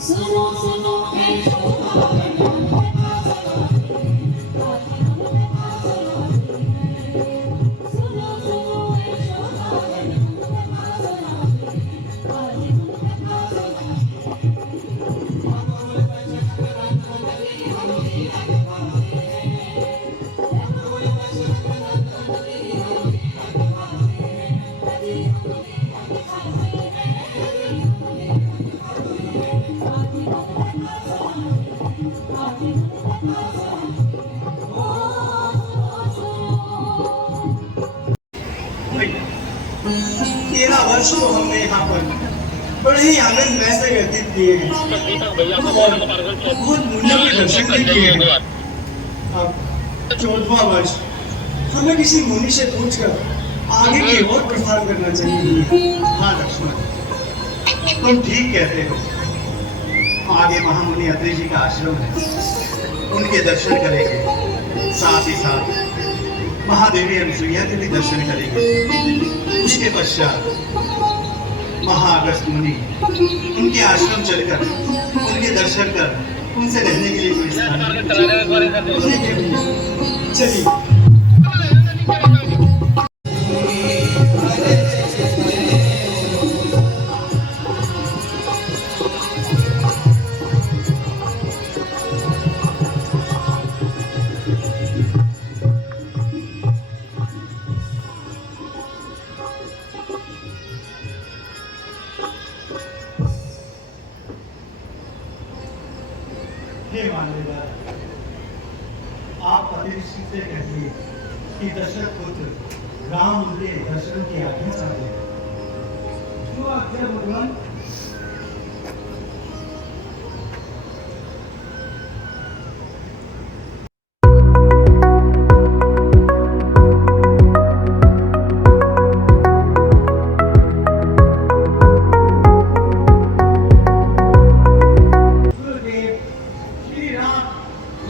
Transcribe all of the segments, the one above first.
सुनो सुनो है शोभा तेरह वर्ष तो हमने यहाँ पर बड़े ही आनंद में से व्यतीत किए हैं और बहुत मूल्य के दर्शन भी किए हैं। अब 14वां वर्ष हमें किसी मुनि से पूछकर आगे की ओर प्रस्थान करना चाहिए। हाँ लक्ष्मण, तुम ठीक कहते हो। आगे महामुनि अत्रि जी का आश्रम है, उनके दर्शन करेंगे। साथ ही साथ महादेवी अनुसुईया के भी दर्शन करेंगे। उसके पश्चात महाअगस्त मुनि, उनके आश्रम चलकर उनके दर्शन कर उनसे रहने के लिए कोई स्थान चलिए हे मान्यवर, आप अतिथि से कहिए कि दशरथ पुत्र राम उनके दर्शन की आज्ञा चाहते हैं। जो आज्ञा भगवान।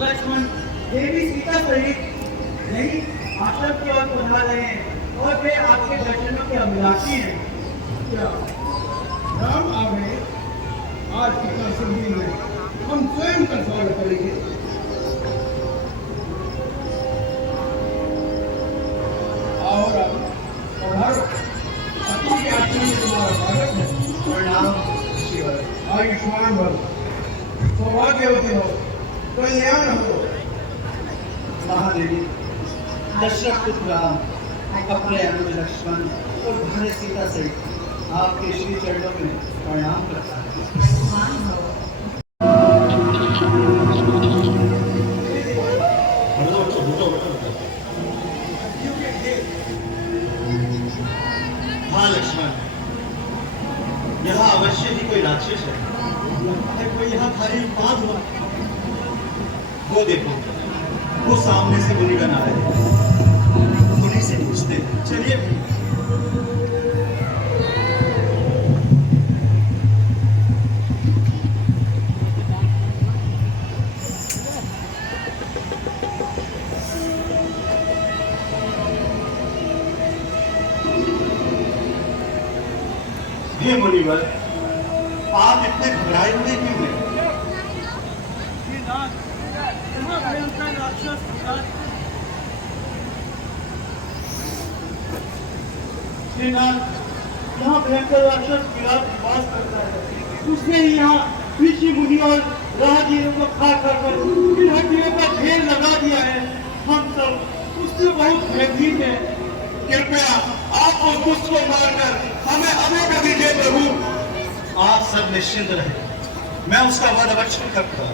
लक्ष्मण देवी सीता सहित यही आश्रम की ओर पधार रहे हैं और वे आपके दर्शनों के अभिलाषी हैं। क्या राम आ गए? आज की संधि में हम स्वयं का स्वागत करेंगे। और अब पधारो, अपनी आश्रम में तुम्हारा स्वागत है। प्रणाम शिवर। आयुष्मान भव, सौभाग्यवती हो, कल्याण हो। महादेवी, दशरथ पुत्र राम अपने अनुज लक्ष्मण और भार्य सीता से आपके श्री चरणों में प्रणाम करता है। हाँ लक्ष्मण, यहाँ अवश्य ही कोई राक्षस है। लगता है कोई यहाँ भारी उत्पात हुआ। वो देखो, वो सामने से मुनिगण आ रहे हैं। मुनि से पूछते हैं। चलिए हे मुनिवर, आप इतने घबराए हुए क्यों हैं? यहाँ भयंकर राक्षस विराट निवास करता है। उसने यहाँ ऋषि मुनि और राहगीरों को खा कर हड्डियों का ढेर लगा दिया है। हम सब उससे बहुत भयभीत हैं। कृपया आप उस दुष्ट को मारकर हमें अभी कभी दे प्रभु। आप सब निश्चिंत रहे, मैं उसका वध अवश्य करता।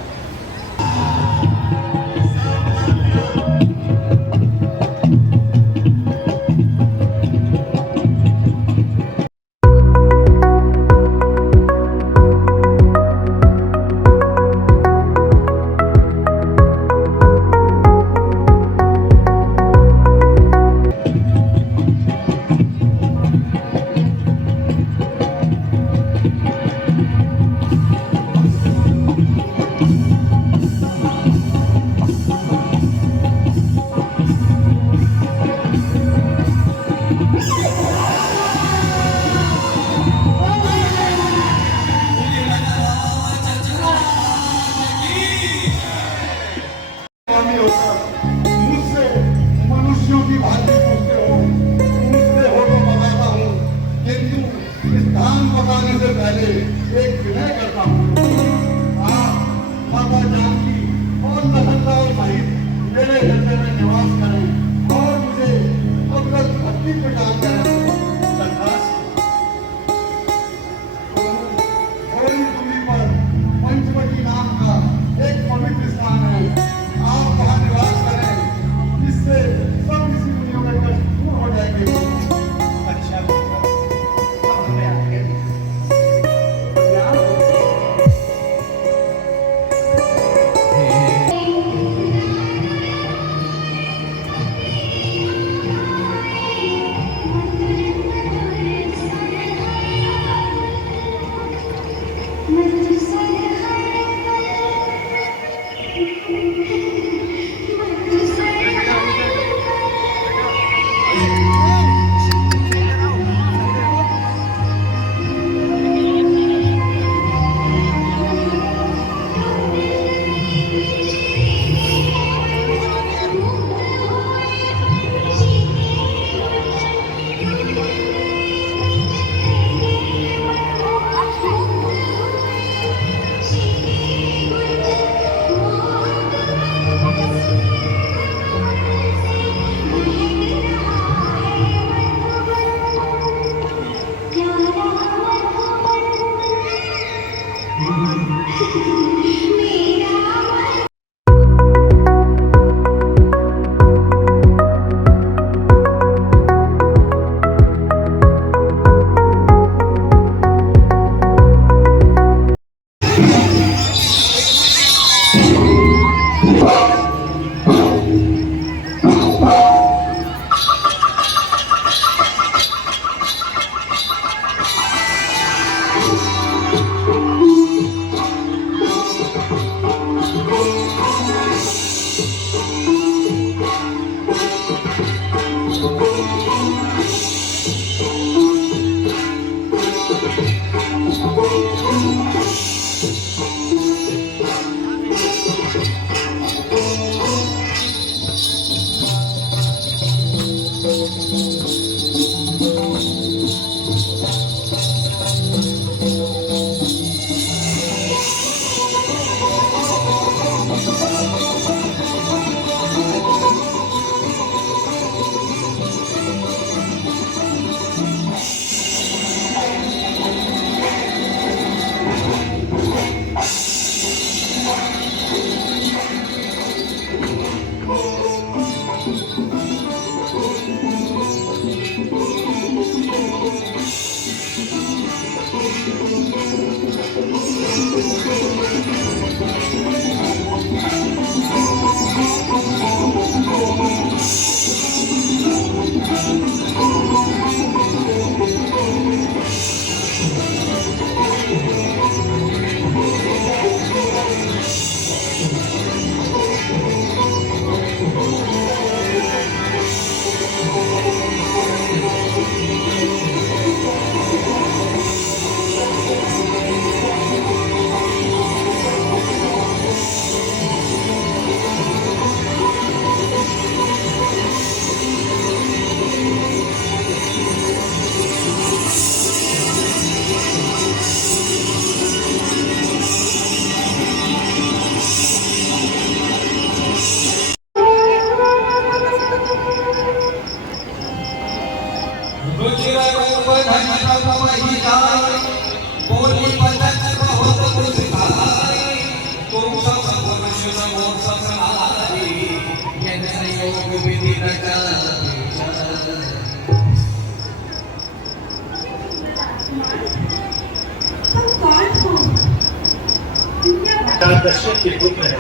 दशरथ के पुत्र है।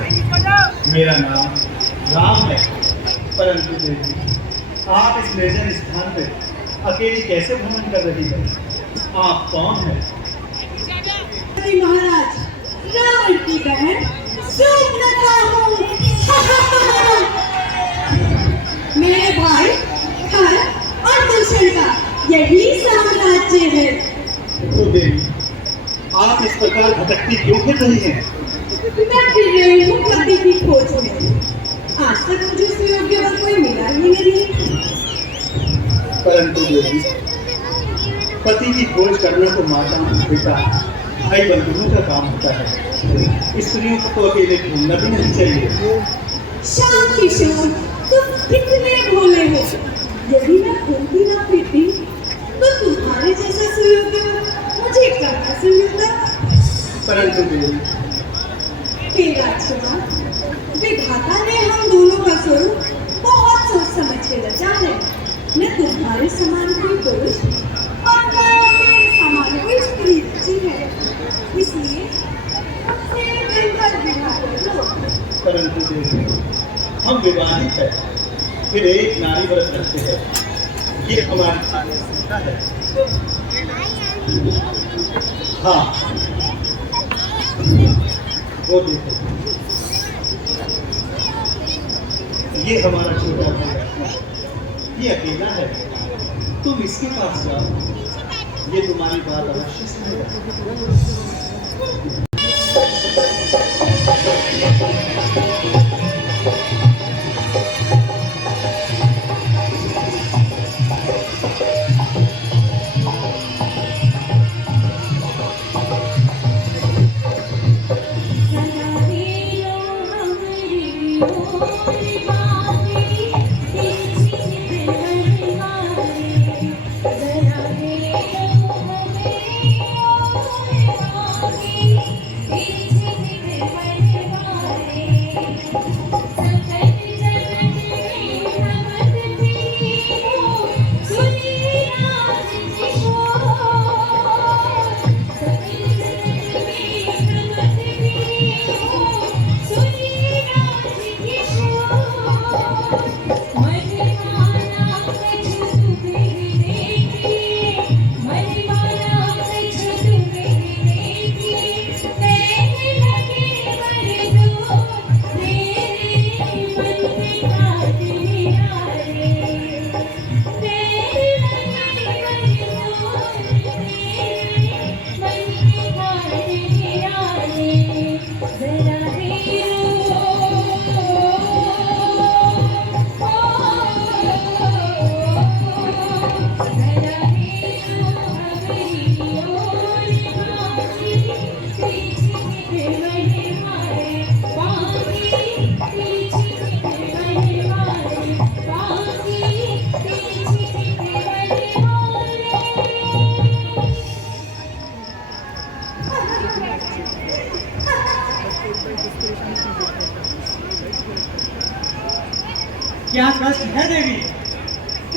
मेरा नाम राम है। परंतु देवी, आप इस निर्जन स्थान पर अकेली कैसे भ्रमण कर रही है? आप कौन है? महाराज, रावण की बहन सुभद्रा हूँ। मेरे भाई हर और दूसरे का यही साम्राज्य है। तो देवी, आप इस प्रकार भटकती क्यों फिर रही हैं? मैं फिर रही हूँ पति की खोज में। आज तक मुझे सुयोग्य वर कोई मिला ही नहीं। परंतु देवी, पति की खोज करना तो माता पिता भाई बंधुओं का काम होता है। स्त्रियों को तो अकेले घूमना भी नहीं चाहिए। शांति शांत, तुम कितने भोले हो। यदि मैं घूमती ना फिरती तो तुम्हारे जैसा सुयोग्य मुझे कहाँ से मिलता? परंतु देवी, हे राजकुमार, विधाता ने हम दोनों का स्वरूप बहुत सोच समझ के रचा है। मैं तुम्हारे समान कोई पुरुष और मेरे समान कोई स्त्री रची है, इसलिए मुझसे मिलकर विवाह कर लो। परंतु देवी, हम विवाहित हैं, फिर एक नारी व्रत रखते हैं। ये हमारी संस्था है। हाँ, वो देखो, ये हमारा छोटा भाई, ये अकेला है। तुम इसके पास जाओ, ये तुम्हारी बात अवश्य सुनेगा।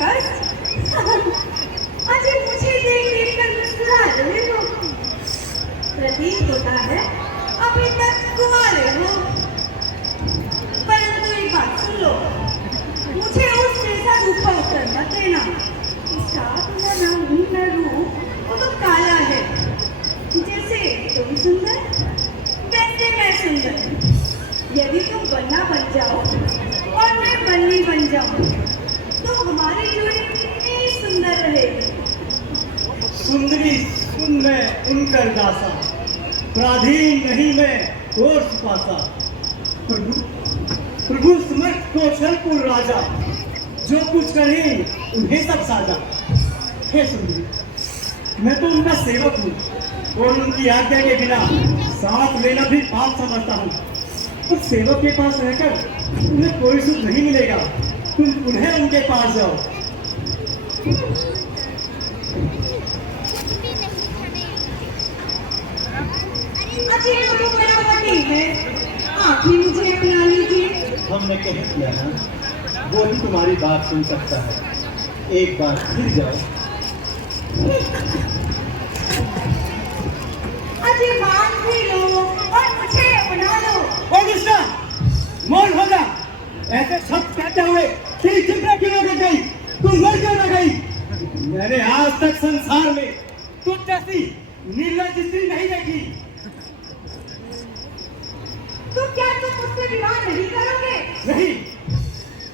कष्ट अजय मुझे देख कर मुस्कुरा रहे हो। प्रतीत होता है अभी तक कुंवारे हो। परंतु एक बात सुन लो, मुझे उस जैसा रूप का उत्तर मत देना। इसका तुम्हारा रंग न रूप वो तो काला है। जैसे तुम सुंदर वैसे मैं सुंदर। यदि तुम बन्ना बन जाओ और मैं बन्नी बन जाऊं तो हमारी जोड़ी कितनी सुंदर रहेगी। सुंदरी सुन मैं उनकर दासा, प्राधीन नहीं मैं कोर्स पासा। प्रभु प्रभु समर्थ कौशलपुर राजा, जो कुछ करे उन्हें सब साजा। हे सुंदरी, मैं तो उनका सेवक हूँ और उनकी आज्ञा के बिना सांस लेना भी पाप समझता हूँ। उस सेवक के पास रहकर तुम्हें कोई सुख नहीं मिलेगा। तुम पुनः उनके पास जाओ। अजय तो बड़ा पति है, आप ही मुझे अपना लीजिए। हमने कह दिया ना, वो ही तुम्हारी बात सुन सकता है। एक बार फिर जाओ। अजय मान भी लो और मुझे अपना लो। ओ कृष्णा, मौन हो जा। ऐसे शब्द कहते हुए तेरी चिंता क्यों न कर गई? तुम मर क्यों न गई? मैंने आज तक संसार में तुझ जैसी निर्लज स्त्री नहीं देखी। तो क्या तुम मुझसे विवाह नहीं करोगे? नहीं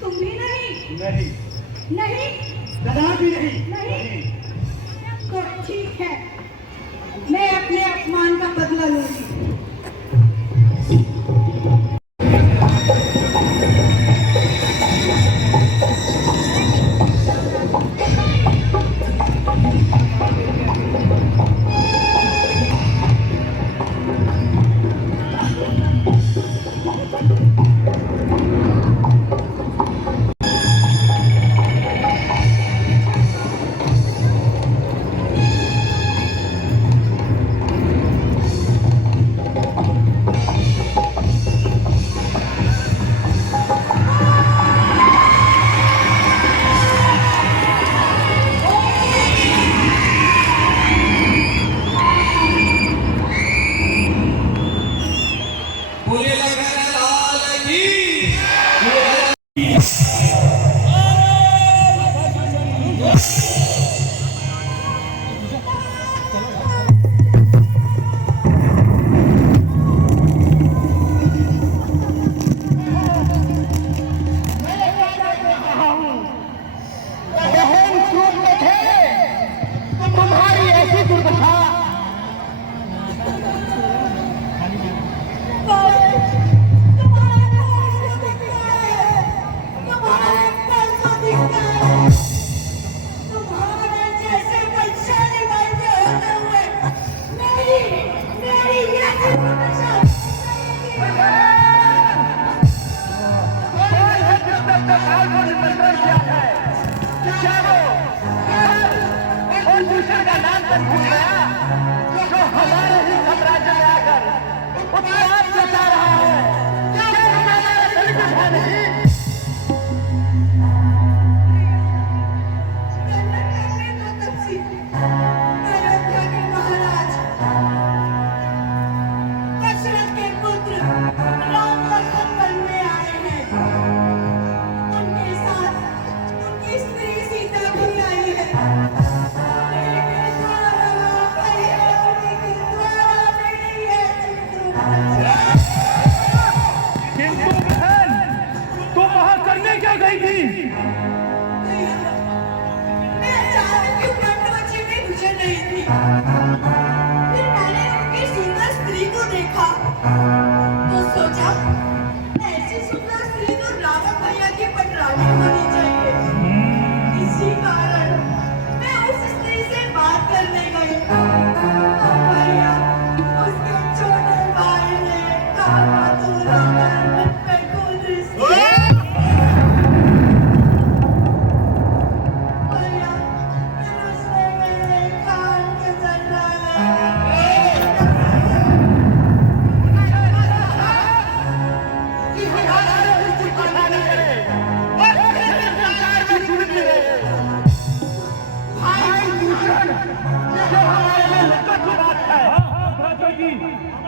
तुम भी नहीं? नहीं नहीं? कदापि नहीं। नहीं? तो ठीक है, मैं अपने अपमान का बदला लूंगी।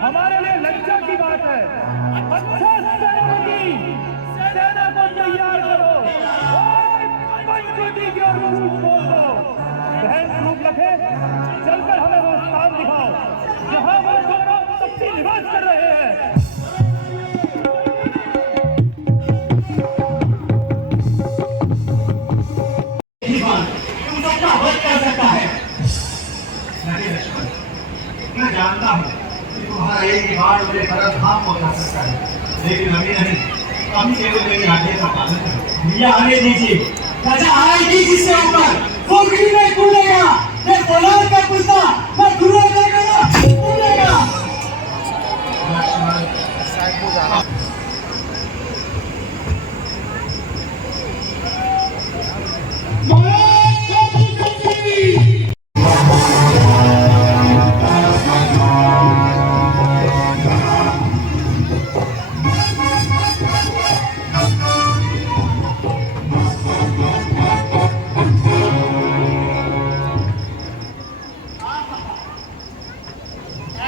हमारे लिए लज्जा की बात है। अच्छा सेना को तैयार करो, पंचवटी की ओर रूप बोल दो। बहन रूप रखे, चलकर हमें वो स्थान दिखाओ जहां वो दोनों सबसे निवास कर रहे हैं। मैं जानता हूँ कि तुम्हारा एक ही बार मुझे भरत धाम पहुंचा सकता है, लेकिन अभी नहीं। अभी केवल मेरी आज्ञा का पालन करो। भैया आने दीजिए, राजा आएगी जिससे ऊपर फुकरी में कूदेगा, मैं बोलार का कुत्ता, मैं दूर कूदेगा।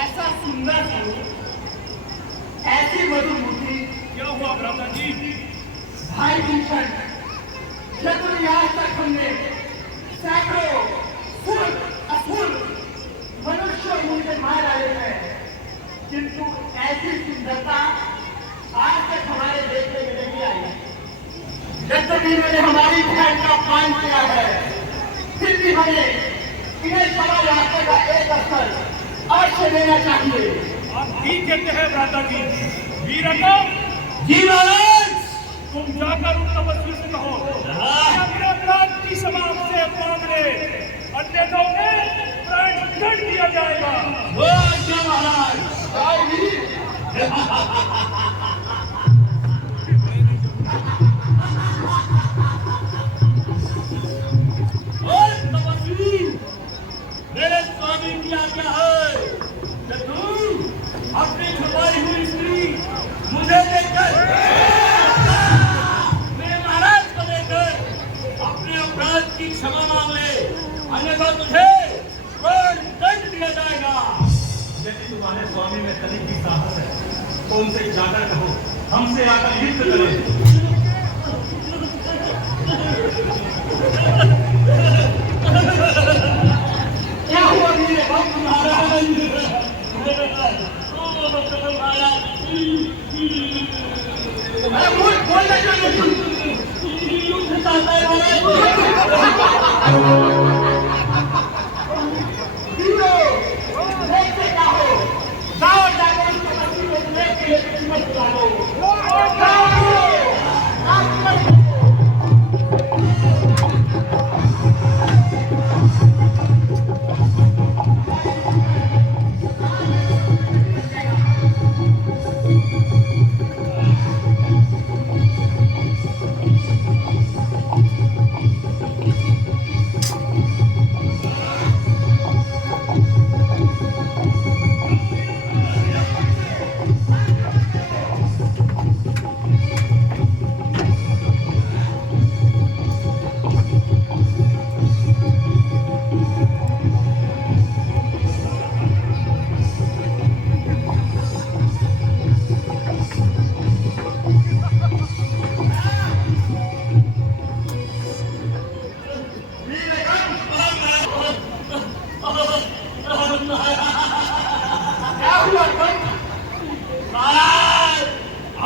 ऐसा सुंदर स्वरूप, ऐसी मधुर मूर्ति। क्या हुआ भ्राता जी? भाई भूषण, यद्यपि आज तक हमने सैकड़ों फुल अफुल मनुष्य और उनके मार डाले हैं, किंतु ऐसी सुंदरता आज तक हमारे देखने में नहीं आई। यद्यपि मैंने हमारी बहन का अपमान किया है, फिर भी हमें इन्हें सवा रास्ते का एक अवसर अवश्य देना चाहिए। आप ठीक कहते हैं भ्राता जी। वीरकम जी महाराज, तुम जाकर उन तपस्वी से कहो कि अपने अपराध की क्षमा हमसे मांग ले, अन्यथा उन्हें प्राणदंड दिया जाएगा। जय महाराज। और तपस्वी, मेरे स्वामी की आज्ञा है कि तुम अपनी छुपाई हुई स्त्री मुझे देकर, मेरे महाराज को देकर अपने अपराध की क्षमा मांग ले, अन्यथा तुझे प्राणदंड दिया जाएगा। यदि तुम्हारे स्वामी में तनिक भी साहस है तो उनसे जाकर कहो हमसे आकर युद्ध करें। क्या हुआ मेरे भक्त महाराज? अरे बोलना क्यों नहीं? युद्ध चाहता है वीरो, देखते क्या हो? जाओ जाकर उस तपस्वी को लेने के लिए कीमत उतारो।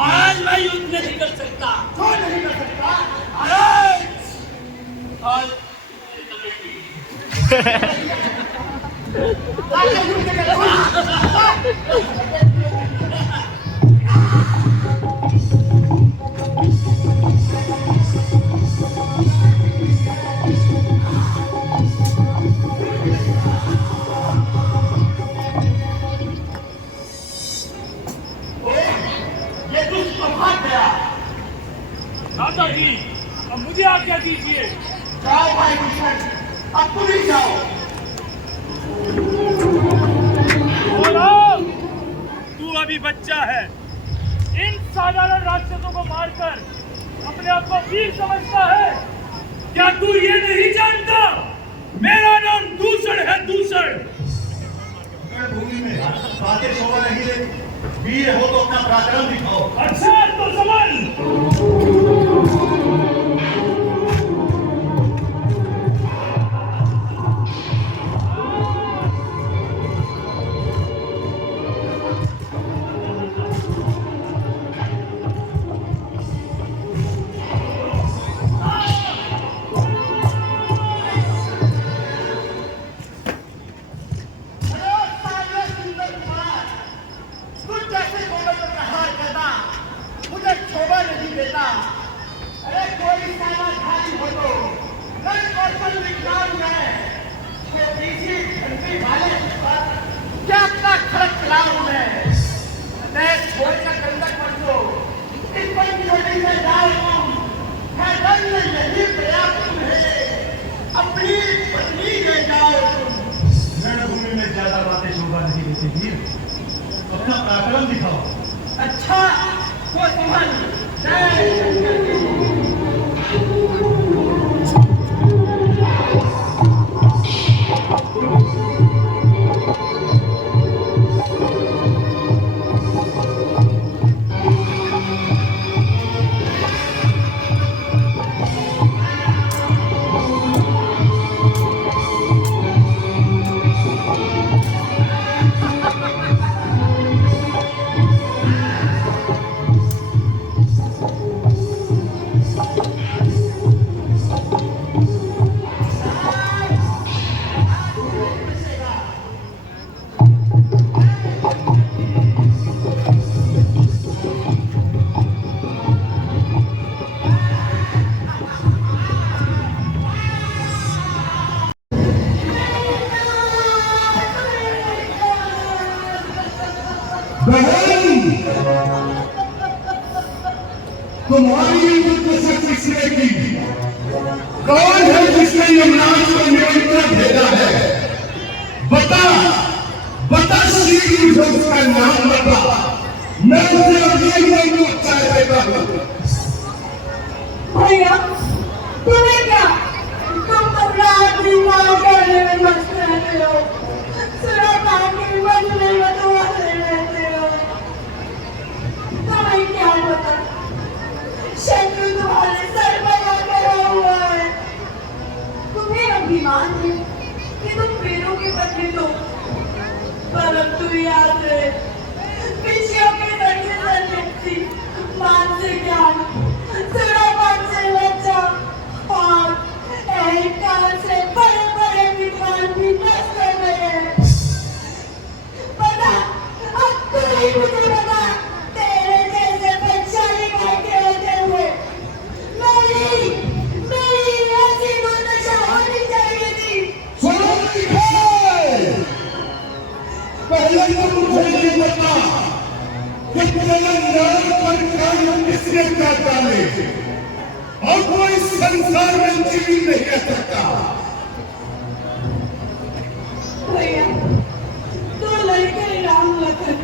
आज मैं युद्ध नहीं कर सकता। क्यों नहीं कर सकता? आज युद्ध राजा जी, अब मुझे आज्ञा दीजिए। जाओ भाई भूषण, अब तुम ही जाओ। तू अभी बच्चा है। इन साधारण राक्षसों को मारकर अपने आप को वीर समझता है। क्या तू ये नहीं जानता मेरा नाम दूषण है? दूषण भूमि में बातें शोभा नहीं दे। वीर हो तो अपना पराक्रम दिखाओ। अच्छा तो समझ। मुझे शोभा नहीं देता। अरे कोई साला घाटी हो तो नन कौशल विज्ञान में छोटी सी घंटी वाले पर क्या अपना खड़क चलाऊं मैं छोड़कर कंदक पर दो इस पर चोटी में जाऊं है रंग यही पर्याप्त है। अपनी पत्नी ले जाओ तुम। रणभूमि में ज्यादा बातें शोभा नहीं देती वीर, अपना पराक्रम दिखाओ। अच्छा तो समझ। जय शंकर जी। बहन, तुम्हारी बुद्ध किसने की? कौन है जिसने यमराज को निमंत्रण भेजा है? बता, बता श्री मुझे उसका नाम बता। मैं उसे अभी नहीं चाय देता हूँ। भैया तुम्हें क्या, तुम तो रात दिन मार करने में मस्त रहते हो, सुना पानी बदले बदलते रहते हो। तुम्हें क्या पता शत्रु तुम्हारे सर पर आकर हुआ है। तुम्हें अभिमान है कि तुम पेड़ों के पत्ते हो, परंतु याद रहे विषयों के दर्शन व्यक्ति मान से ज्ञान, सुरापान से लज्जा और अहंकार से बड़े बड़े विद्वान भी नष्ट हो गए हैं। पता, अब तू ही मुझे बता, तेरे जैसे बच्चाई बैठे होते हुए मेरी ऐसी दुर्दशा होनी चाहिए थी। पहले तो मुझे ये बता कि तेरे नाम पर कानून किसने काट डाले और कोई संसार में जीवित नहीं रह सकता। भैया दो लड़के राम लखन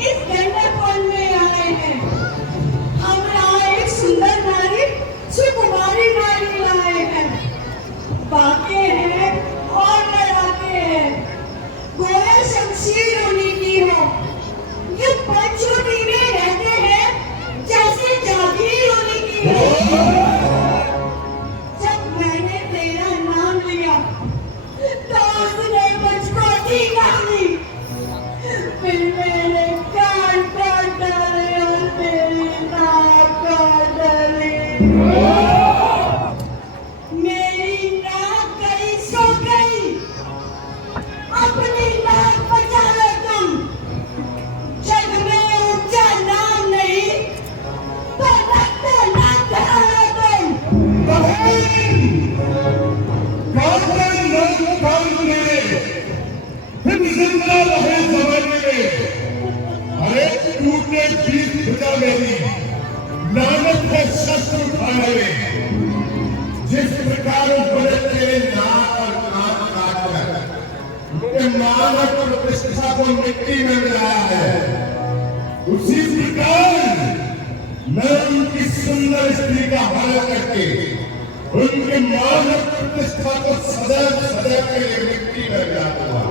इस गंगापुर में आए हैं। हम यहाँ एक सुंदर नारी सुकुमारी नारी लाए हैं। बाके हैं और लड़ाके हैं, गोया शमशीर उन्हीं की हो। ये पंचवटी में रहते हैं जैसे जागीर उन्हीं की हो। जब मैंने तेरा नाम लिया तो उसने मुझको टीका दी, फिर मेरे कान काट डाले और मेरी नाक काट डाली। मेरी नाक गई सो गई, अपनी नाक बचा लो तुम। जग में ऊंचा नाम नहीं तो रक्त नाक करा लो तुम। जिंदा रहे जमाने में। अरे टूटे बीच भुजा मेरी लानत है शस्त्र उठाने में। जिस प्रकार बड़े तेरे नाक और कान काट कर मानव प्रतिष्ठा को मिट्टी में मिलाया है, उसी प्रकार मैं उनकी सुंदर स्त्री का हल करके उनके मानव प्रतिष्ठा को सदैव सदैव के लिए मिट्टी में मिला दूंगा।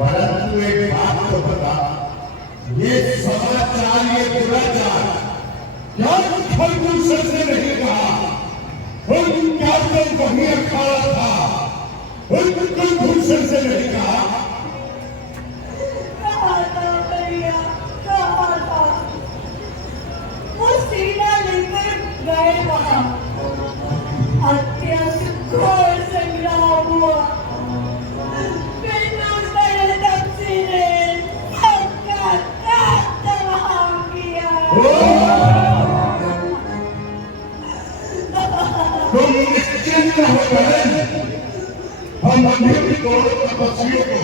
परंतु एक को पता, ये समाचार, ये दुराचार क्या खरगोशर से नहीं कहा, क्या तो वही अखाड़ा था, खरगोशर से नहीं कहा। कहा था भैया, कहा था। वो सेना लेकर गए वहां, अत्यंत घोर संग्राम हुआ। फिर दूसरे तपसी ने सबका राज तमाम किया। तुम निश्चिंत हो गए, हम अभी भी दोनों तपस्वियों को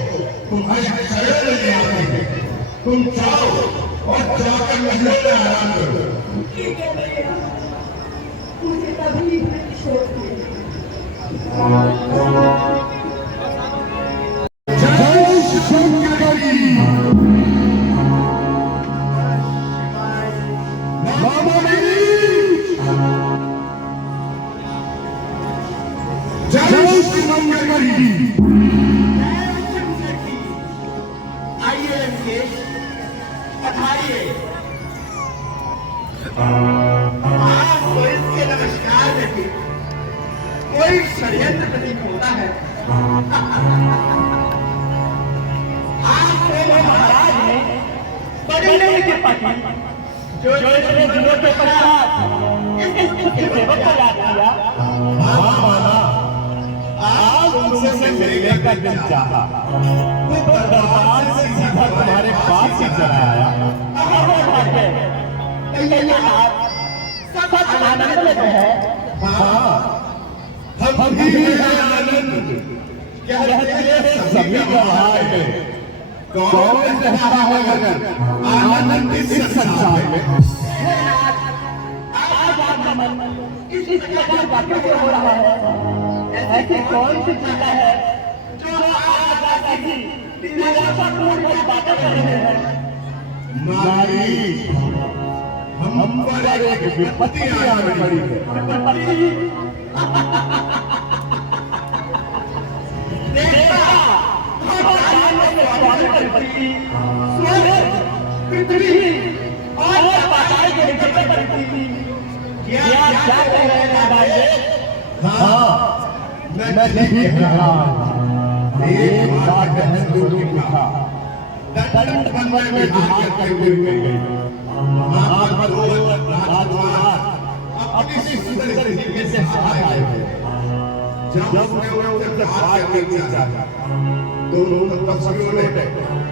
तुम्हारे शरण ले आएंगे। तुम जाओ और जाकर महलों में आराम करो। ठीक है भैया, मुझे तभी प्रतिशोध मिले। जय शंकरी। मामा मेरी जय शंकरी। आइए रमेश, पधारिए। आपको इसके नमस्कार नहीं, कोई षड्यंत्र प्रतीत होता है। आपको महाराज ने बड़े के पति जो इतने दिनों के पश्चात इस सेवक को याद किया। आज तुमसे मिलने का दिल चाहा, तो दरबार से सीधा तुम्हारे पास ही चला आया। सब आनंद में है। हाँ, हम भी हैं आनंद। सभी गवाह हैं। कौन रहता है मगर आनंद इस संसार में। आज आपका मन इस प्रकार बातों से हो रहा है। ऐसी कौन सी चिंता है जो आज ऐसी निराशापूर्ण बातें कर रहे हैं? नारी, हम पर एक विपत्ति आने पड़ी है। पृथ्वी और पाताल के नीचे की परिस्थिति क्या कह रहे हैं दादाजी? हाँ, मैं देख रहा हूँ। एक बार बहन दूरी पूछा, दंड बनवाने में हाथ करते हुए गई। महापरोवर राजकुमार अपनी सुंदर स्त्री से हाथ आए थे। जब मैं उनसे बात करना चाहा, दोनों तपस्वियों ने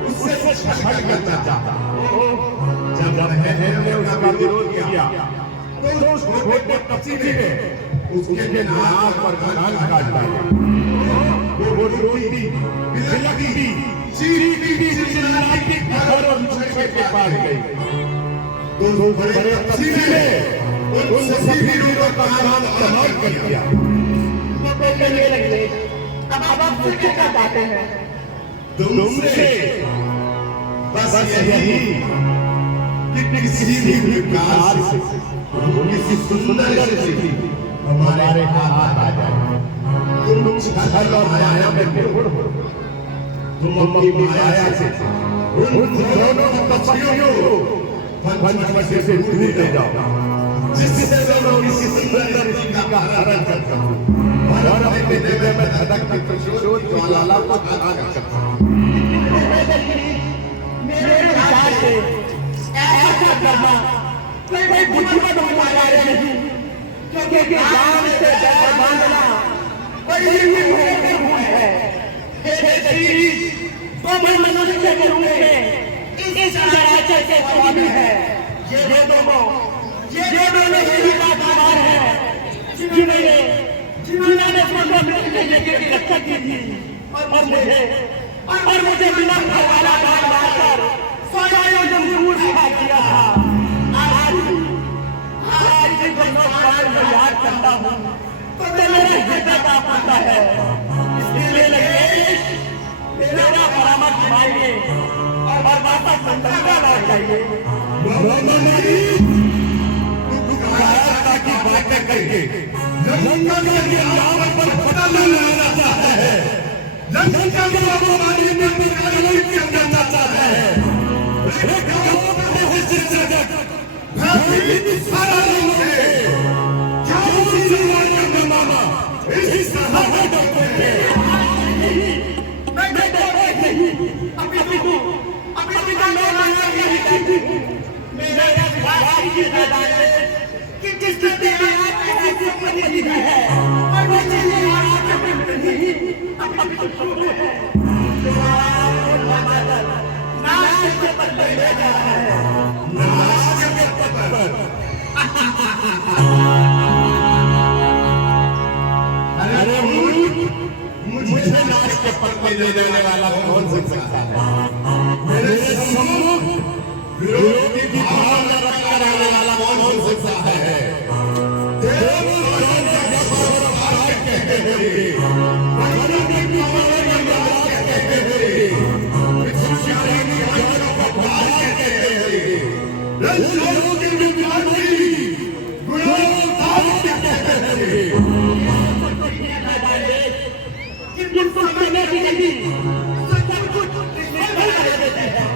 उससे छल करना चाहा। जब बहन ने उसका विरोध किया, तो उस छोटे तपस्वी ने उसके नाक पर कान काट डाले। वो रोती, बिलखती, चीखती, चिल्लाती घर और छुपे के पास गई। तो बड़े तपस्वी ने उन सभी लोगों का काम तमाम कर दिया। वो कहने लगे, अब आप मुझसे क्या चाहते हैं? तुमसे बस यही कि किसी भी प्रकार से किसी सुंदर स्त्री हमारे हाथ आ जाए। तुम छल और माया में निपुण हो। तुम अपनी माया से उन दोनों तपस्वियों को पंचवटी से दूर ले जाओ, जिससे दोनों किसी सुंदर स्त्री का हरण कर सकूं और अपने हृदय में धधकती प्रचोद ज्वाला को आग कर सकूं। मेरे विचार से ऐसा करना कोई बुद्धिमत वाला नहीं, क्योंकि जान से डर बांधना बड़ी हुआ है। तो मैं मनुष्य के रूप में इस चराचर के स्वामी है। ये दोनों ही राजकुमार हैं जिन्होंने स्वतः मृत्यु की रक्षा की थी और मुझे बिना भगवाना बाण मारकर स्वयं दूर खा दिया था। आज दोनों बार मैं याद करता हूँ तो मेरा हृदय कांप उठता है। इसलिए लगे मेरा परामर्श मांगिए और वापस संतुष्टा लौट जाइए। की बातें करके लंका के नाम पर पता लगाना चाहता है। लंका के लोगों को मारने में करना चाहता है। कोई सारा लोग है क्या उसी जवान का जमाना इस सहारा डॉक्टर है मैं अभी तो लोग मेरा विश्वास की दादा कि किस तरह आप ऐसे परिचित है और वो चीजें आप अभी तो शुरू है नाच के पत्ते ले जा रहा है नाच के पत्थर अरे मुझे नाच के पत्ते ले जाने वाला कौन सकता है मेरे सम्मुख विरोधी की भावना रखकर आने वाला कौन हो सकता है देव भगवान का पार कहते हुए भगवान के कमल में बात कहते हुए विश्वशाली ज्ञान का पार कहते हुए रंजों की विद्वानी गुणों दान कहते हुए किन समझने की नहीं सब कुछ निकल देते हैं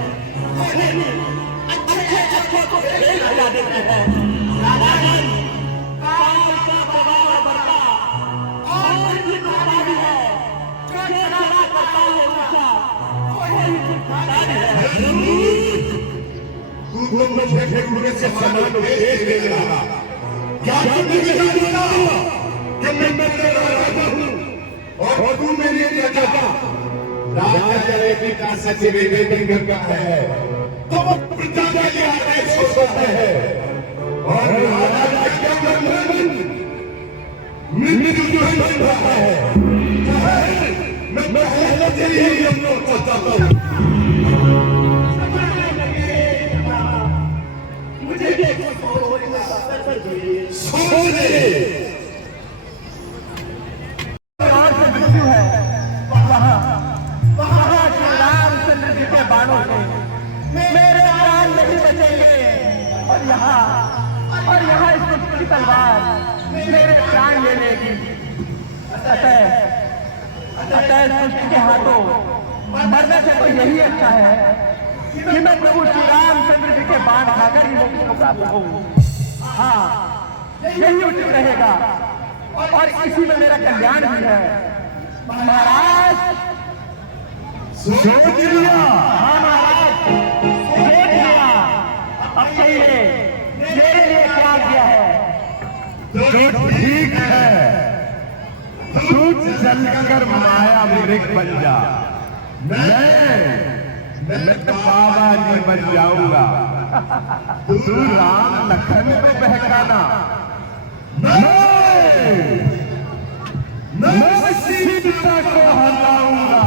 अच्छे को फेल लगा देते हैं राजन काल का प्रभाव बढ़ता और भी खराबी है जो चला करता है उसका वही खराबी है तू मुझे गुरु से समान उपदेश दे रहा क्या तू नहीं जानता कि मैं तेरा राजा हूँ और तू मेरी प्रजा राजा एक का सच्चे निवेदन करता है तो वो प्रजा के लिए आदेश होता है और राजा क्या मन मृत्यु जो बनता है मैं पहले से ही हम लोग को चाहता हूँ मुझे सोच ले रामचंद्र जी के बाणों से मेरे प्राण नहीं बचेंगे और यहाँ इस दुष्ट की तलवार मेरे प्राण ले लेगी अतः दुष्ट के हाथों मरने से तो यही अच्छा है कि मैं प्रभु श्री रामचंद्र जी के बाण खाकर ही मोक्ष को प्राप्त हूँ। हाँ, यही उचित रहेगा और इसी में मेरा कल्याण भी है। महाराज सोच लिया हाँ महाराज सोच लिया। अब कहिए मेरे लिए क्या किया है? तो ठीक है तू चलकर माया मृग बन जा मैं बाबा जी बन जाऊंगा तू राम लखन को बहकाना मैं सीता को हटाऊंगा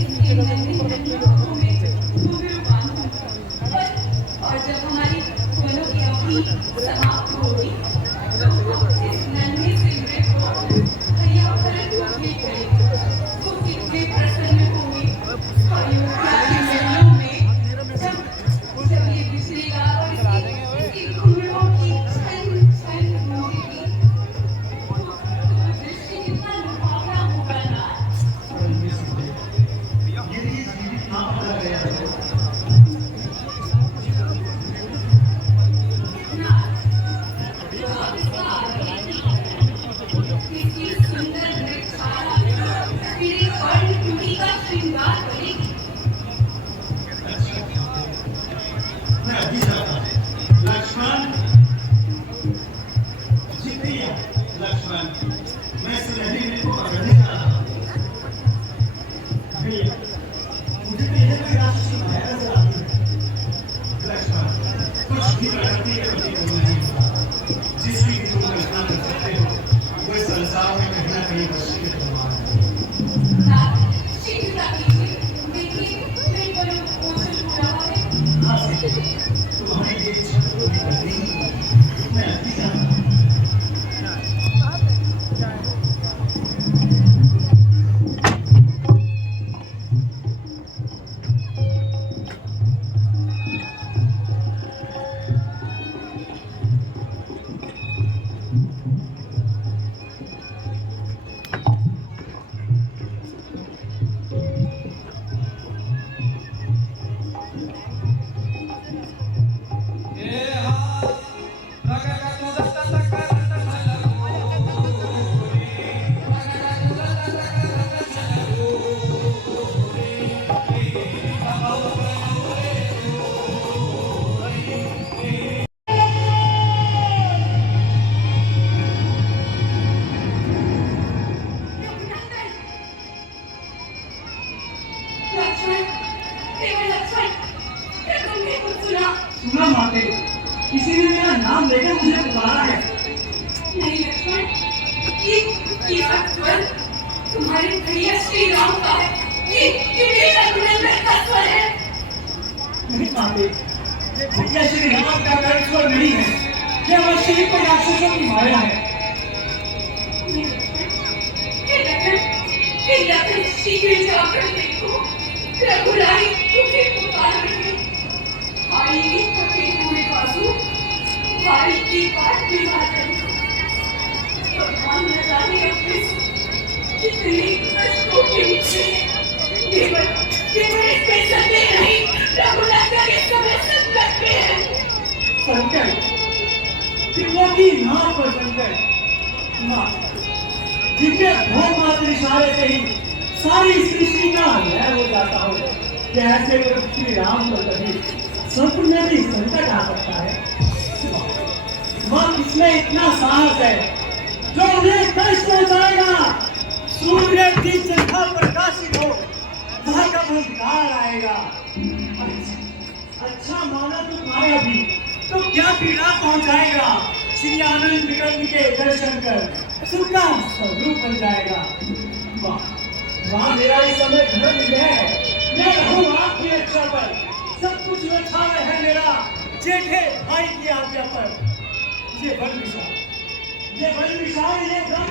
इसके नन्ही आंखों में घुंघरू बांधा। और जब हमारी दोनों की अवधि समाप्त हो गई तो इस नन्हे से मृत को भैया भरत को भेंट करेंगे। वो कितने प्रसन्न होंगे। अयोध्या के महलों में जब ये बिछड़ेगा और इसकी घुंघरुओं की छन छन गूंजेगी, तो दृश्य कितना लुभावना होगा ना। ये चीज जीवित ना पकड़ा गया है। इसकी सुंदर वृक्षारा पीड़े वर्ण कुटी का श्रृंगार करेगी। मैं अभी जाता हूँ। लक्ष्मण जी भैया, लक्ष्मण मैं सुनहरी को पकड़ने जा रहा हूँ। भैया मुझे तो यह कोई राक्षसी माया नजर आती है। लक्ष्मण कुछ भी प्रकृति के प्रति गुण नहीं होता। जिसकी भी तुम कल्पना कर सकते हो वह संसार में कहीं ना कहीं वस्तु के समान है। शीघ्रता कीजिए, देखिए मेरे बड़े ओझल हो रहा है। हाँ तुम्हारी ये इच्छा तो पूरी करनी ही है। मैं अभी जाता हूँ। लक्ष्मण, केवल लक्ष्मण, क्या तुमने कुछ सुना? सुना माते, किसी ने मेरा नाम लेकर मुझे पुकारा है। नहीं लक्ष्मण, ये सब स्वर तुम्हारे भैया श्री राम का है। ये मेरा रघुनंदन का स्वर है। नहीं माते, ये भैया श्री राम का स्वर नहीं है। ये अवश्य ही कोई राक्षसों की माया है। हे लखन, शीघ्र जाकर देखो, रघुराई तुम्हें पुकार रहे। भाई के थके हुए बाजू भाई की बात विभाजन, भगवान न जाने अपने कितने कष्टों के नीचे केवल इसमें सके नहीं, रघुनंदन इस समय संकट में है। संकट, त्रिलोक की नाव पर संकट। माँ, जिनके भोग मात्र इशारे से ही सारी सृष्टि का लय हो जाता हो, कैसे वो श्री राम को कभी स्वप्न में भी संकट आ सकता है। माँ, किसमें इतना साहस है जो उन्हें कष्ट हो जाएगा? सूर्य की जगह प्रकाशित हो, वहां का अंधकार आएगा। अच्छा माना तो माया भी, तो क्या पीड़ा पहुंचाएगा? श्री आनंद विकल्प के दर्शन कर सुख का स्वरूप बन जाएगा। वहाँ मेरा इस समय धर्म है, मैं रहूँ आपकी रक्षा पर, सब कुछ रखा है मेरा जेठे भाई की आज्ञा पर। ये वन विशाल, ये ब्रह्म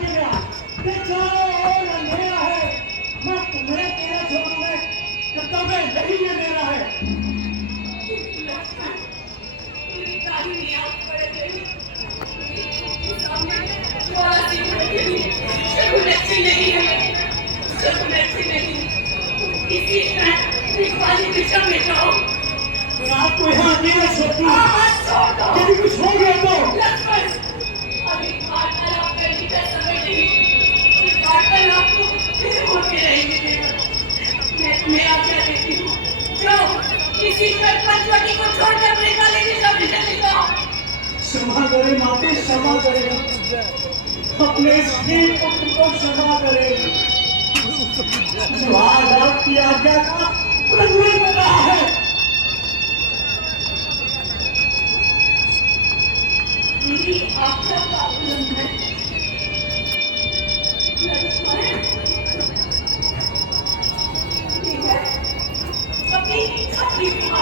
मेरा, ये चारों ओर अंधेरा है। मैं तुम्हें तेरा छोड़ूंगा, कर्तव्य नहीं ये मेरा है। लक्ष्मण, मेरी दाहिनी आंख पड़ गई। सामने ज्वाला सी भड़की हुई, शकुन अच्छी नहीं है, शकुन अच्छी नहीं। इसी क्षण एक वाली दिशा में जाओ। और आपको यहाँ अकेला छोड़ दूँ? छोड़ दो। यदि कुछ हो गया तो? लक्ष्मण, अभी वार्तालाप करने का समय नहीं। इस वार्तालाप को फिर होते रहेंगे केवल। मैं तुम्हें आज्ञा देती हूँ, जाओ इसी क्षण पंचवटी को छोड़कर अपने काले दिशा में चले जाओ। क्षमा करे माते, क्षमा करे, अपने स्त्री पुत्र को क्षमा करे, जो आज आपकी आज्ञा का उल्लंघन कर रहा है। मेरी आज्ञा का उल्लंघन? लक्ष्मण,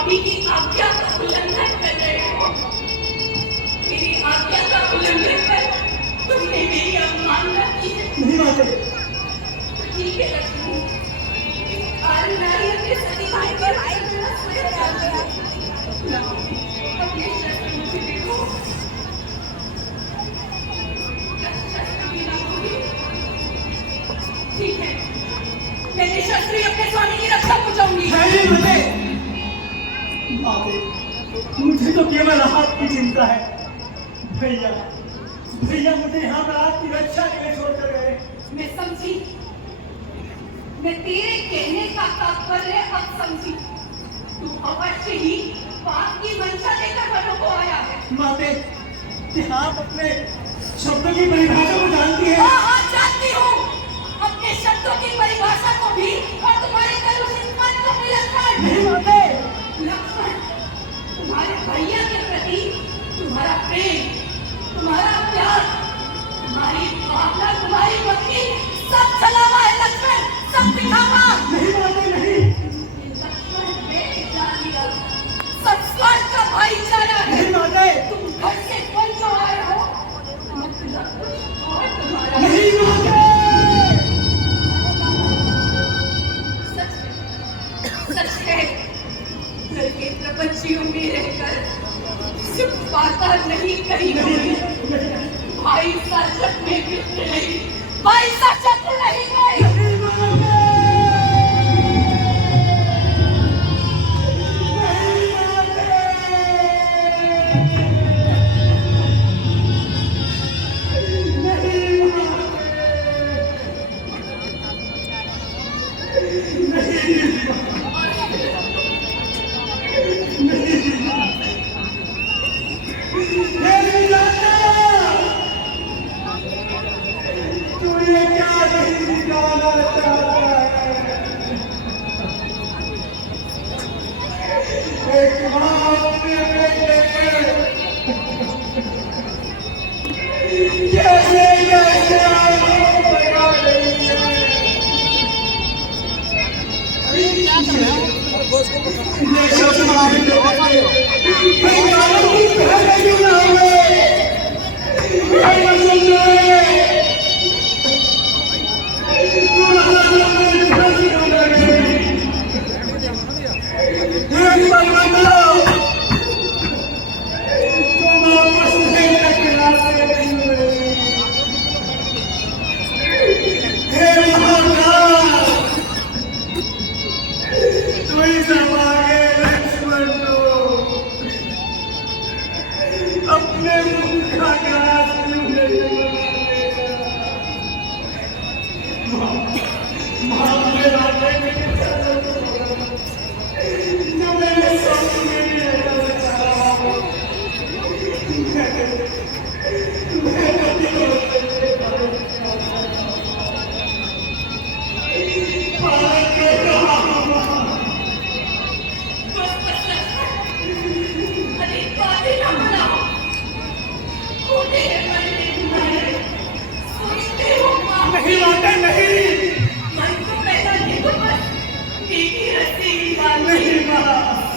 भाभी की आज्ञा का उल्लंघन कर रहे हो। मेरी आज्ञा का उल्लंघन कर तुमने मेरी अवमानना की है। नहीं माते, ठीक है लक्ष्मी, कारण नारी अपने सती भाई के भाई को स्वयं डाल दिया। लाओ, अपने शस्त्र मुझे दे दो। शस्त्र बिना होगी। ठीक है, मैं निशस्त्री अपने स्वामी की रक्षा को चाहूंगी। नहीं माते, माते, मुझे तो केवल आपकी चिंता है। भैया, भैया मुझे यहाँ पर आपकी रक्षा के लिए छोड़कर गए। मैं समझी, मैं तेरे कहने का तात्पर्य अब समझी। तू अवश्य ही पाप की मंशा लेकर वनों को आया है। माते, क्या आप अपने शब्दों की परिभाषा को जानती है? हाँ, जानती हूँ। अपने शब्दों की परिभाषा को भी और तुम्हारे कलुषित मन को भी लक्ष्मण। नहीं माते, लक्ष्मण, तुम्हारे भैया के प्रति तुम्हारा प्रेम, तुम्हारा प्यार, तुम्हारी भावना, तुम्हारी भक्ति सब छलावा है लक्ष्मण, सब दिखावा। नहीं माते, नहीं। लक्ष्मण, मैंने जान लिया, सब स्वार्थ का भाईचारा है। नहीं माते, तुम घर से बन जो आए हो, मतलब कुछ और तुम्हारा नहीं माते। सच है, घर के प्रपंचियों में रहकर सुख पाता नहीं कहीं कोई। भाई सा शक में मित्र नहीं, भाई सा शत्रु नहीं कोई।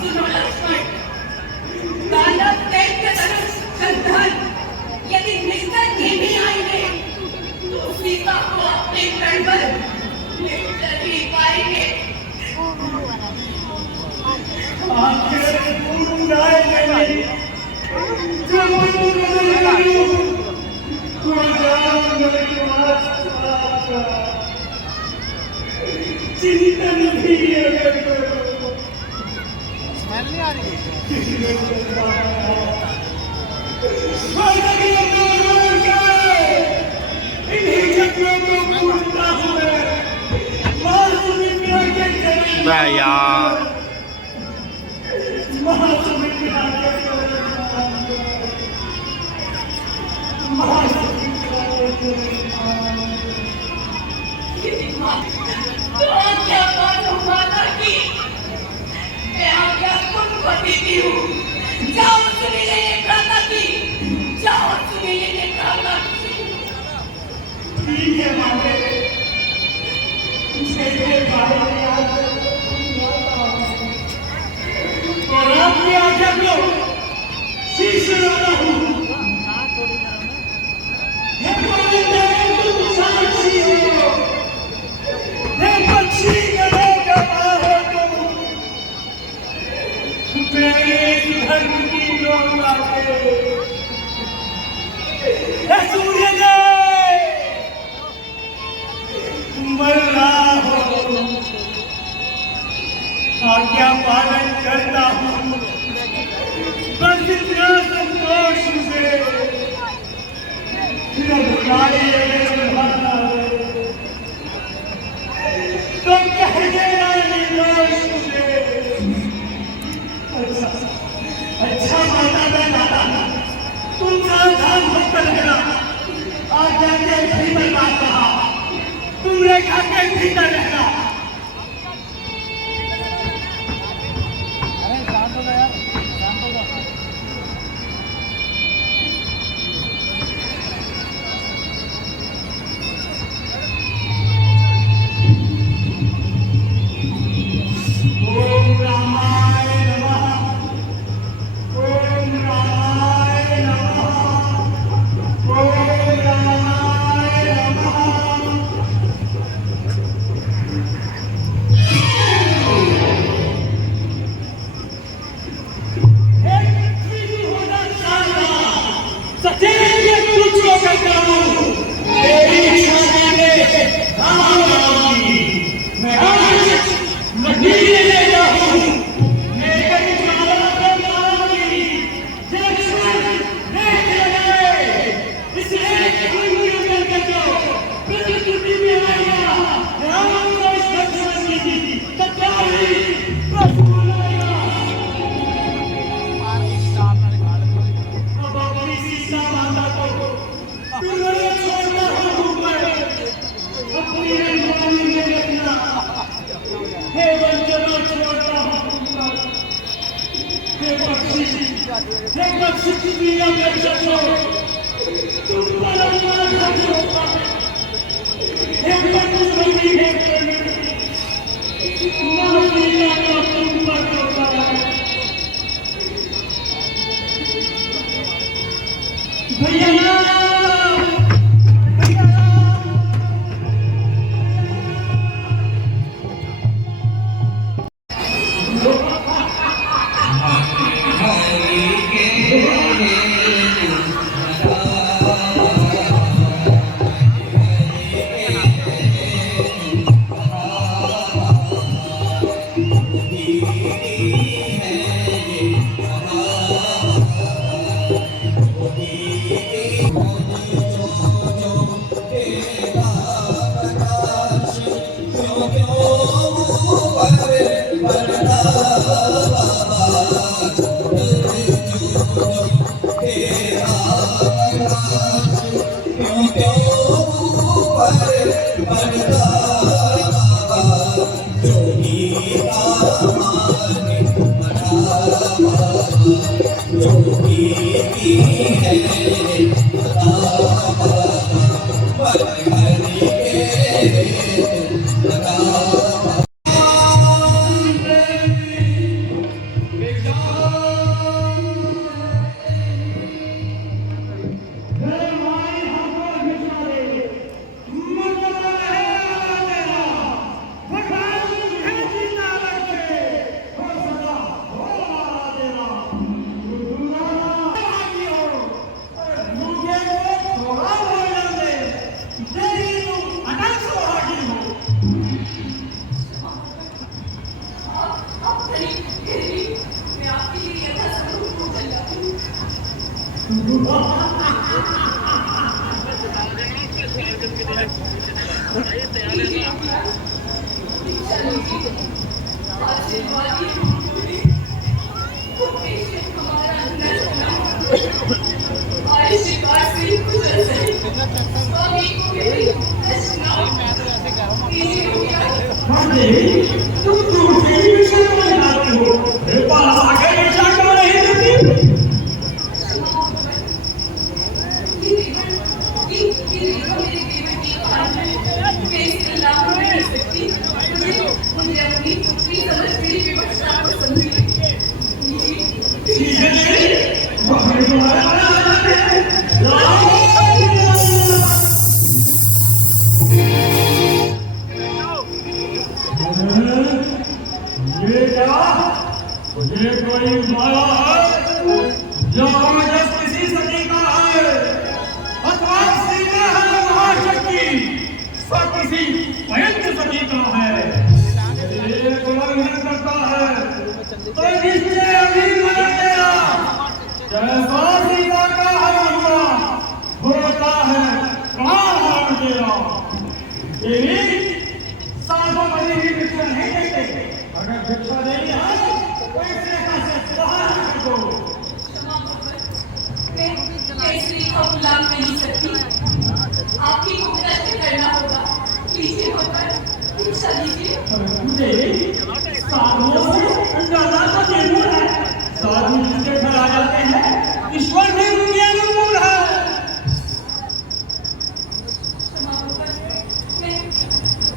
सुनो लक्ष्मण, दानव दैत्य धनुष खंडन यदि निकट ही नहीं आएंगे तो सीता को अपने तट पर लेकर ही पाएंगे। स्मेल नहीं आ रही यार तो क्या मानो माता की मैं आज्ञा तुमको देती हूँ। जाओ सुनी लेने प्राता की, जाओ सुनी लेने प्राता की। ठीक है माते, जैसे भाई याद और आज्ञा पालन करता हूँ, बस इतना संतोष मुझे। जब सारी तो कह देना निर्दोष मुझे। अच्छा माता दादा, तुम सावधान होकर रहना। आज्ञा के भीतर बात कहा, तुम रेखा के भीतर रहना। किसी भयंकर सभी का है, एक उल्लंघन करता है। साधु बनी ही भिक्षा नहीं देते। अगर भिक्षा देनी है तो पैसे का से बाहर कर दो। मैं इस रेखा को लाभ नहीं सकती। आपकी को कष्ट करना होगा। लीजिए होकर भिक्षा दीजिए। साधुओं से अंदाजा तो जरूर है। साधु जिसके घर आ जाते हैं ईश्वर भी उनके अनुकूल है।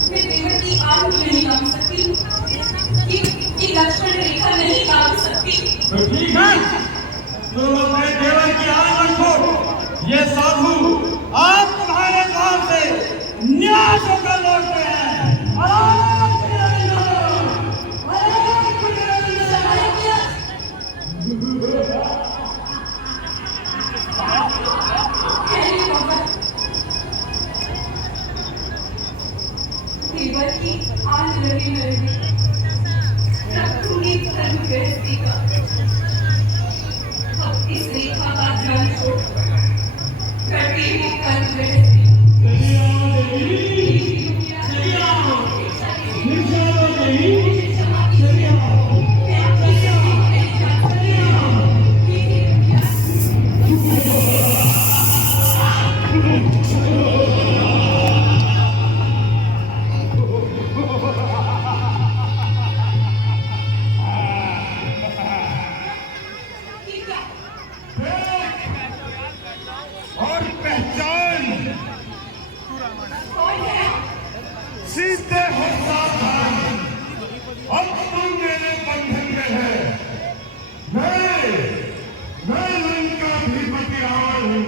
मैं देवर की आग नहीं काम सकती। ये लक्ष्मण रेखा नहीं काम सकती। तो ठीक है, तुम अपने देवर की आग रखो। ये साधु आप तुम्हारे गांव से न्यास होकर लौटते हैं। आराम से रहना, आराम से रहना। देवर की आग लगी न लगी, रखूंगी धर्म गृहस्थी का। अब इस रेखा का ध्यान छोड़ करती हूँ कर्म गृहस्थी। और पहचान कौन है? सीधे हो सावधान। अब तुम मेरे बंधन में है। मैं लंकाधिपति रावण हूँ।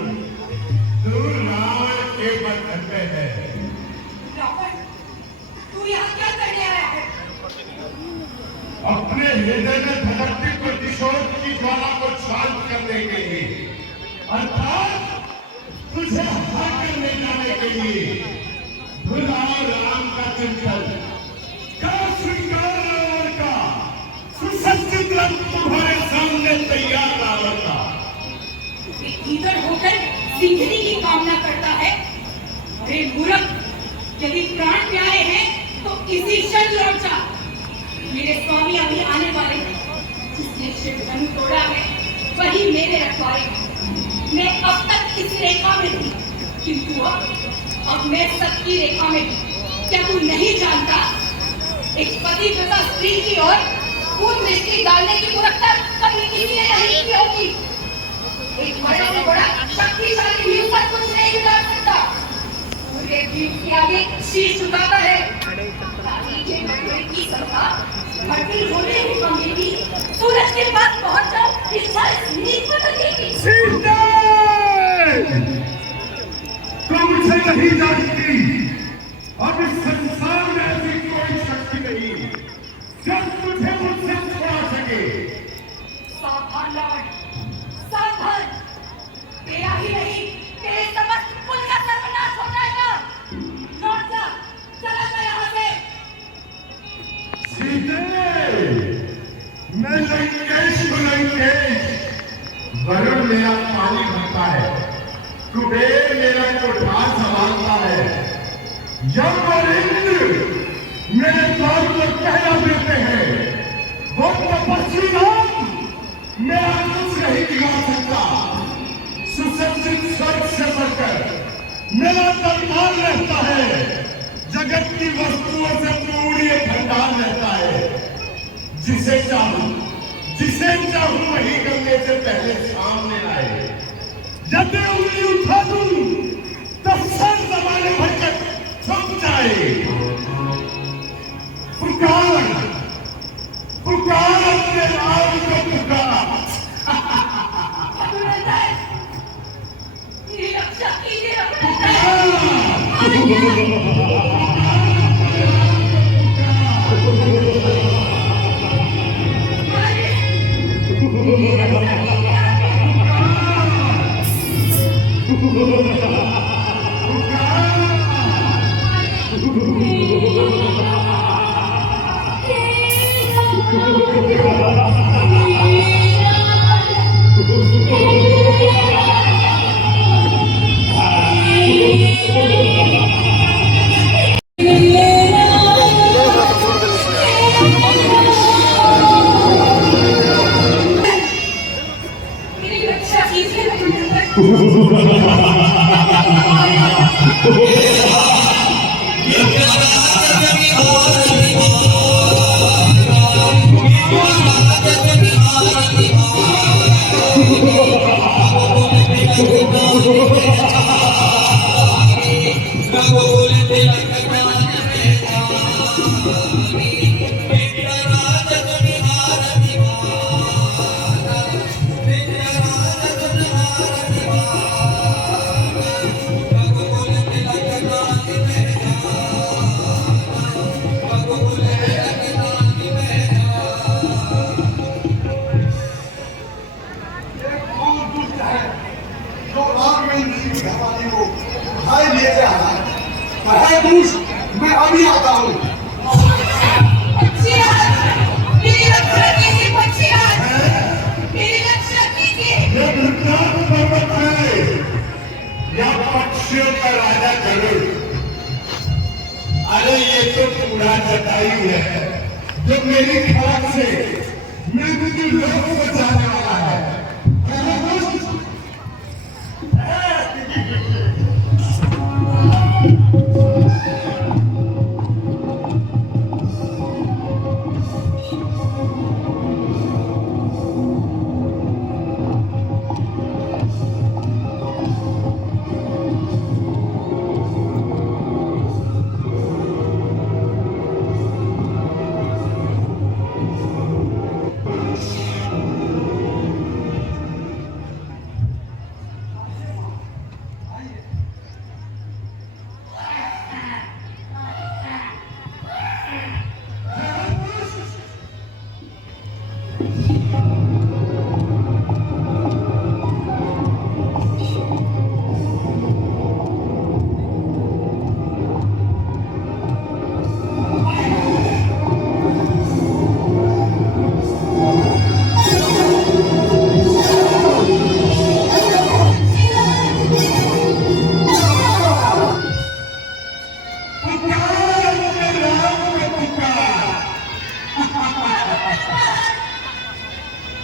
तू रावण के बंधन में है। रावण, तू यहाँ क्या करने आया है? अपने हृदय में धड़कती प्रतिशोध की ज्वाला को शांत करने के लिए, अर्थात तुझे हत्या करने जाने के लिए। भुलाओ राम का चिंतन का श्रृंगार रावण का सुसज्जित रथ तुम्हारे सामने तैयार रावण का। इधर होकर सीखने की कामना करता है। अरे मूर्ख, यदि प्राण प्यारे हैं तो इसी क्षण लौट जा। मेरे स्वामी अभी आने वाले हैं। जिसने शिव धनु तोड़ा है वही मेरे रखवाले। मैं अब तक इस रेखा में थी, किंतु अब मैं सबकी रेखा में हूँ। क्या तू नहीं जानता? एक पतिव्रता स्त्री की ओर खून दृष्टि डालने की मूर्खता कभी किसी ने नहीं की होगी। एक बड़े से बड़ा शक्तिशाली भी ऊपर कुछ नहीं बिगाड़ सकता। पूरे द्वीप के आगे शीश झुकाता है। नीचे नटवर की सत्ता भर्ती होने ही कमेगी। सूरज के पास पहुंच जाओ, इच्छा नीच बदलेगी। सीता, तुम मुझे नहीं जानती। अब इस संसार में ऐसी कोई शक्ति नहीं जो तुझे मुझसे छुड़ा सके। सावधान रावण, सावधान। तेरा ही नहीं, तेरे समस्त कुल का सर्वनाश हो जाएगा। लौट जा, चला जा यहाँ से। सीते, मैं लंकेश हूँ लंकेश। वरुण मेरा पानी भरता है, कुबेर मेरा कोठार संभालता है, यम और इंद्र मेरे द्वार को पहरा देते हैं। वो तपस्वी राम मेरा कुछ नहीं बिगाड़ सकता। सुसज्जित स्वर्ग से बढ़कर मेरा दरबार रहता है। जगत की वस्तुओं से पूर्ण भंडार रहता है। जिसे चाहूं वही करने से पहले सामने आए। जब मैं उंगली उठा दूं तो सब जमाने भरकर छुप जाए। पुकार अपने राम को पुकार। मेरी रक्षा कीजिए अपने। कौन दुष्ट है जो राम में नहीं घरवाली को भाई लेते आ रहा है दुष्ट मैं अभी आता हूँ मेरी रक्षा कीजिए बच्चियाँ मेरी रक्षा कीजिए ये विज्ञान पर्वत है या पक्षियों का राजा गरुड़ अरे ये तो पूरा जटायु है जो मेरी खाक से मृत्यु लोक बचाने वाला है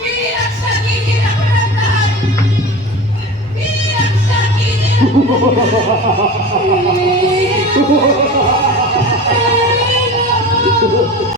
मेरी रक्षा कीजिए रघुनंदन मेरी रक्षा कीजिए